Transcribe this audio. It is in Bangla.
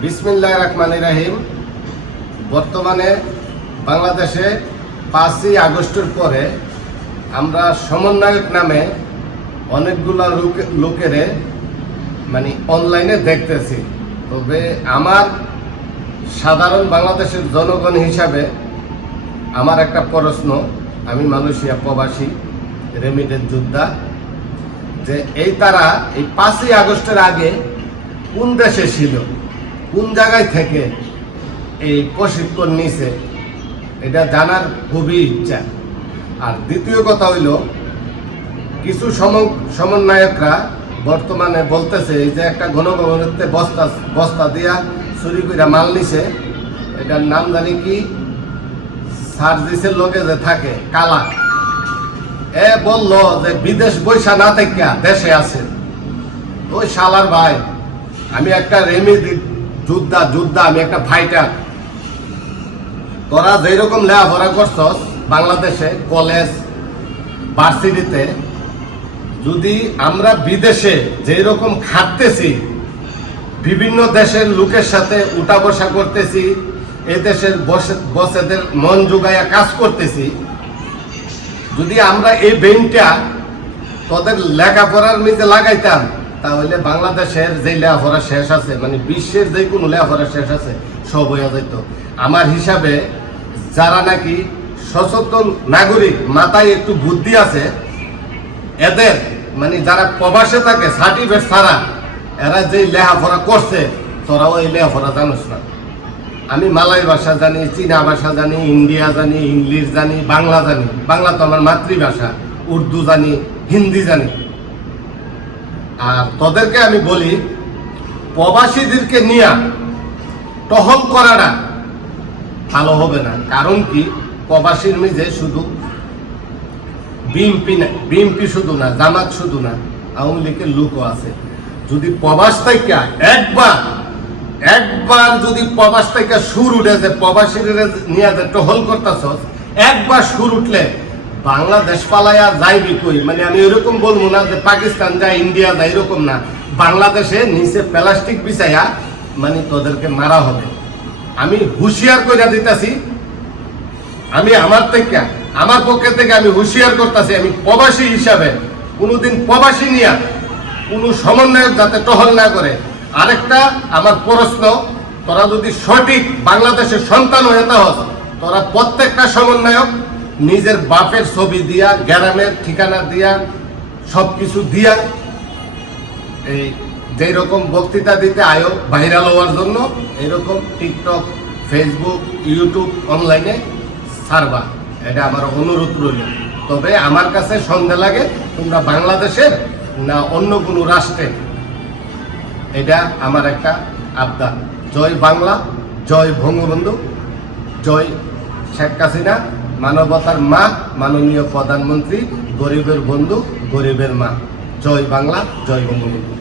বিসমিল্লাহ রহমান রাহিম। বর্তমানে বাংলাদেশে পাঁচই আগস্টের পরে আমরা সমন্বয়ক নামে অনেকগুলো লোক- লোকেরে মানে অনলাইনে দেখতেছি। তবে আমার সাধারণ বাংলাদেশের জনগণ হিসাবে আমার একটা প্রশ্ন, আমি মালয়েশিয়া প্রবাসী, রেমিডেন্ট যোদ্ধা, যে এই তারা এই পাঁচই আগস্টের আগে কোন দেশে ছিল? কোন জায়গায় থেকে এই প্রশিক্ষণ নিছে, এটা জানার খুবই ইচ্ছা। আর দ্বিতীয় কথা হইল, কিছু সম- সমন্বয়করা বর্তমানে বলতেছে, এই যে একটা ঘনভবনেতে বস্তা বস্তা দিয়া চুরি করে মাল নিছে, এটার নাম জানি কি? সার্জিসের লোকে যে থাকে, কালা। এ বলল যে বিদেশ বৈশা না থেকে দেশে আছে। ওই শালার ভাই, আমি একটা রেমি যোদ্ধা যোদ্ধা, আমি একটা ফাইটার তোরা যেরকম লেখাপড়া করছস বাংলাদেশে কলেজ ভার্সিটিতে যদি আমরা বিদেশে যেই রকম খাটতেছি, বিভিন্ন দেশের লোকের সাথে উঠা বসা করতেছি, এই দেশের বসে- বসেদের মন জোগাইয়া কাজ করতেছি, যদি আমরা এই বেনটা তোদের লেখাপড়ার মধ্যে লাগাইতাম তাহলে বাংলাদেশের যে লেখাপড়া শেষ আছে মানে বিশ্বের যে কোনো লেখাপড়া শেষ আছে, সব হয়ে যেত আমার হিসাবে যারা নাকি সচেতন নাগরিক, মাথায় একটু বুদ্ধি আছে, এদের মানে যারা প্রবাসে থাকে সার্টিফিকেট ছাড়া, এরা যে লেখাপড়া করছে, তোরাও এই লেখাপড়া জানোস না। আমি মালাই ভাষা জানি, চীনা ভাষা জানি, ইন্ডিয়া জানি, ইংলিশ জানি, বাংলা জানি। বাংলা তো আমার মাতৃভাষা, উর্দু জানি, হিন্দি জানি। আর তাদেরকে আমি বলি, প্রবাসীদেরকে নিয়ে টহল করাটা ভালো হবে না। কারণ কি? প্রবাসীর মেঝে শুধু বিএমপি না বিএমপি শুধু না, জামাত শুধু না, আওয়ামী লীগের লোকও আছে। যদি প্রবাস থেকে একবার একবার যদি প্রবাস থেকে সুর উঠে যে প্রবাসীর নিয়ে যে টহল করতেছ একবার সুর উঠলে বাংলাদেশ পালায়া যাইবি কই? মানে আমি এরকম বলব না যে পাকিস্তান যায়, ইন্ডিয়া যায়, এরকম না। বাংলাদেশে নিচে প্লাস্টিক বিছাইয়া মানে তোদেরকে মারা হবে। আমি হুঁশিয়ার কইরা দিতেছি, আমি আমার থেকে, আমার পক্ষে থেকে আমি হুঁশিয়ার করতেছি, আমি প্রবাসী হিসাবে, কোনোদিন প্রবাসী নিয়ে কোনো সমন্বয়ক যাতে টহল না করে। আরেকটা, আমার প্রশ্ন, তোরা যদি সঠিক বাংলাদেশের সন্তান হয়ে হস তোরা প্রত্যেকটা সমন্বয়ক নিজের বাপের ছবি দিয়া, গ্রামের ঠিকানা দিয়া সব কিছু দিয়া এই যেই রকম বক্তৃতা দিতে আয়ো ভাইরাল হওয়ার জন্য এরকম টিকটক ফেসবুক ইউটিউব অনলাইনে ছাড়বা। এটা আমার অনুরোধ রইল। তবে আমার কাছে সন্দেহ লাগে, তোমরা বাংলাদেশের না অন্য কোনো রাষ্ট্রের এটা আমার একটা আবদার। জয় বাংলা, জয় বঙ্গবন্ধু, জয় শেখ হাসিনা মানবতার মা মাননীয় প্রধানমন্ত্রী গরিবের বন্ধু গরিবের মা। জয় বাংলা জয় বঙ্গবন্ধু।